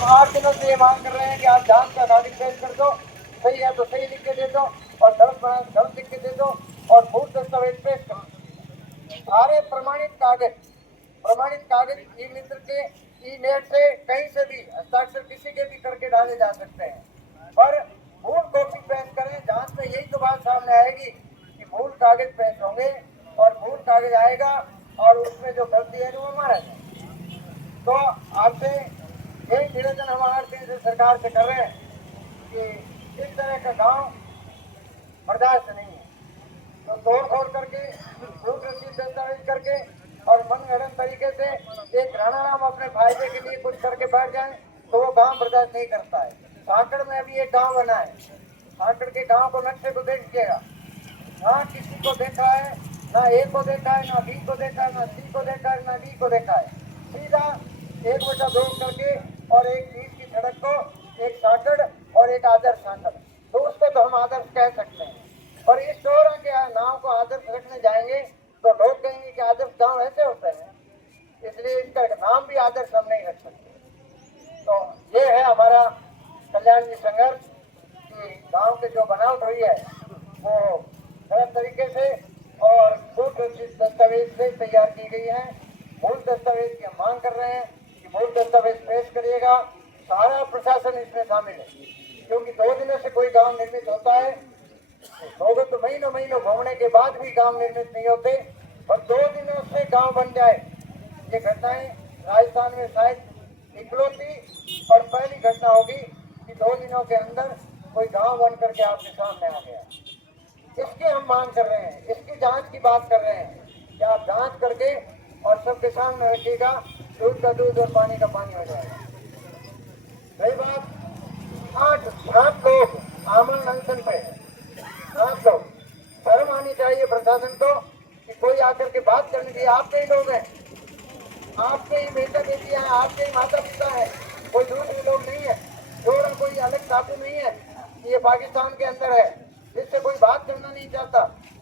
हम 8 दिनों से ये मांग कर रहे हैं कि आप जांच का कागज पेश कर दो, सही है तो सही लिख के दे दो और गलत लिख के दे दो और मूल दस्तावेज पेश करो। सारे प्रमाणित कागज ई मित्र के ई नेट से कहीं से भी हस्ताक्षर किसी के भी करके डाले जा सकते हैं, पर मूल कॉपी पेश करें। जांच में यही तो बात सामने आएगी कि मूल कागज पेश होंगे और मूल कागज आएगा और उसमें जो गलती है वो मारा जाए। तो आपसे यही निवेदन हम 8 दिन से सरकार से कर रहे हैं कि इस तरह का गांव बर्दाश्त नहीं है। तो तोड़ फोड़ करके झूठ रसीद दस्तावेज करके और मनगढ़ंत तरीके से एक राणाराम अपने फायदे के लिए कुछ करके बैठ जाए तो वो गांव बर्दाश्त नहीं करता है। सांकड़ में अभी एक गांव बना है, सांकड़ के गांव को नक्शे को देखिएगा, ना किसी को देखा है, ना ए को देखा है, ना बी को देखा है, ना सी को देखा है, ना डी को देखा है। सीधा 1/2 करके और एक बीच की सड़क को एक सांकड़ और एक आदर्श सांकड़, तो उसको तो हम आदर्श कह सकते हैं। और इस चौरा के नाम को आदर्श रखने जाएंगे तो लोग कहेंगे कि आदर्श गांव ऐसे होते हैं, इसलिए इसका नाम भी आदर्श हम नहीं रख सकते। तो ये है हमारा कल्याण जी संघर्ष कि गांव के जो बनावट हुई है वो गलत तरीके से और झूठ रसीद दस्तावेज से तैयार की गई है। मूल दस्तावेज की हम मांग कर रहे हैं कि मूल दस्तावेज पेश करिएगा। सारा प्रशासन इसमें शामिल है, क्योंकि 2 दिनों से कोई गांव निर्मित होता है, लोगों तो महीनों घूमने के बाद भी गांव निर्मित नहीं होते, और 2 दिनों से गांव बन जाए। ये घटनाएं राजस्थान में शायद इकलौती और पहली घटना होगी कि 2 दिनों के अंदर कोई गांव बन करके आपके सामने आ गया। इसकी हम मांग कर रहे हैं, इसकी जांच की बात कर रहे हैं कि आप जांच करके और सबके सामने रखिएगा, दूध का दूध और पानी का पानी हो जाएगा। रही बात 7 लोग आमरण अनशन पे, 7 लोग, शर्म आनी चाहिए प्रशासन को कि कोई आकर के बात करने की। आपके ही लोग हैं, आपके ही बेटा बेटियां हैं, आपके ही माता पिता है, कोई दूसरे लोग नहीं है। चोरा कोई अलग टापू नहीं है, ये पाकिस्तान के अंदर है जिससे कोई बात करना नहीं चाहता।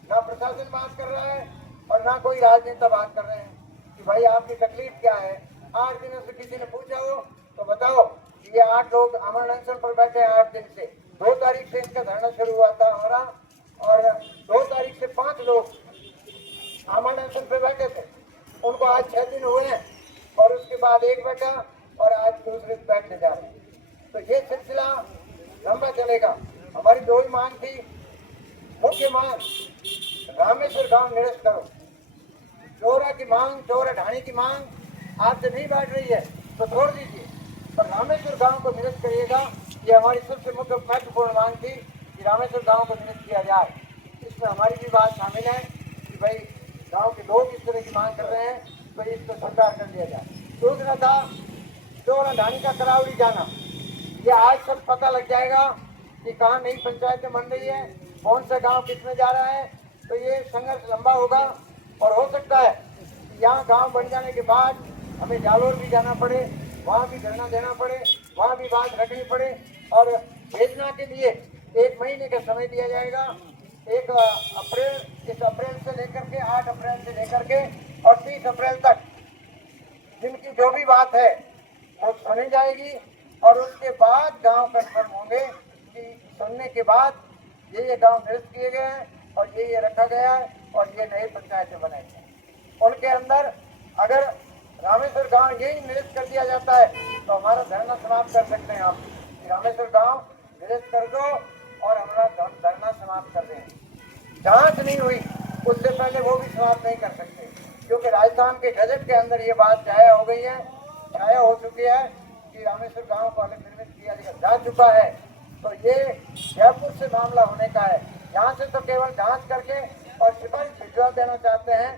ना प्रशासन बात कर रहा है और ना कोई राजनेता बात कर रहे हैं कि भाई आपकी तकलीफ क्या है। 8 दिनों से किसी ने पूछा हो तो बताओ कि ये 8 लोग आमरण अनशन पर बैठे हैं 8 दिन से। 2 तारीख से इनका धरना शुरू हुआ था हमारा, और 2 तारीख से 5 लोग आमरण अनशन पे बैठे थे, उनको आज 6 दिन हुए हैं और उसके बाद एक बैठा और आज दूसरे बैठने जा रहे हैं। तो ये सिलसिला लंबा चलेगा। हमारी 2 ही मांग थी, मुख्य मांग रामेश्वर गांव निरस्त करो। चौरा की मांग, चौरा ढाणी की मांग आपसे नहीं बैठ रही है तो छोड़ दीजिए, पर रामेश्वर गांव को निरस्त करिएगा। ये हमारी सबसे मुख्य महत्वपूर्ण मांग थी कि रामेश्वर गांव को निरस्त किया जाए। इसमें हमारी भी बात शामिल है कि भाई गांव के लोग इस तरह की मांग कर रहे हैं तो इसको स्वीकार कर लिया जाए। दूसरा था चौरा ढाणी का करावड़ी जाना। ये आज सब पता लग जाएगा कि कहाँ नई पंचायतें बन रही है, कौन सा गांव किसमें जा रहा है। तो ये संघर्ष लंबा होगा और हो सकता है कि यहाँ गांव बन जाने के बाद हमें जालोर भी जाना पड़े, वहाँ भी धरना देना पड़े, वहाँ भी बात रखनी पड़े, और भेजना के लिए 1 महीने का समय दिया जाएगा। 1 अप्रैल, इस अप्रैल से लेकर के 8 अप्रैल से लेकर के और 30 अप्रैल तक जिनकी जो भी बात है वो सुनी जाएगी, और उसके बाद गांव कन्फर्म होंगे कि सुनने के बाद ये गांव निरस्त किए गए हैं और ये रखा गया है और ये नए पंचायतें बनाई गई। उनके अंदर अगर रामेश्वर गांव यही निरस्त कर दिया जाता है तो हमारा धरना समाप्त कर सकते हैं आप कि रामेश्वर गांव निरस्त कर दो और हमारा धरना समाप्त कर दें। जांच नहीं हुई उससे पहले वो भी समाप्त नहीं कर सकते, क्योंकि राजस्थान के गजट के अंदर ये बात जाया हो गई है, जाया हो चुकी है कि रामेश्वर गांव को अलग निर्मित किया जा चुका है। तो ये जयपुर से मामला होने का है, यहाँ से तो केवल जांच करके और सिपाही भिजवा देना चाहते हैं।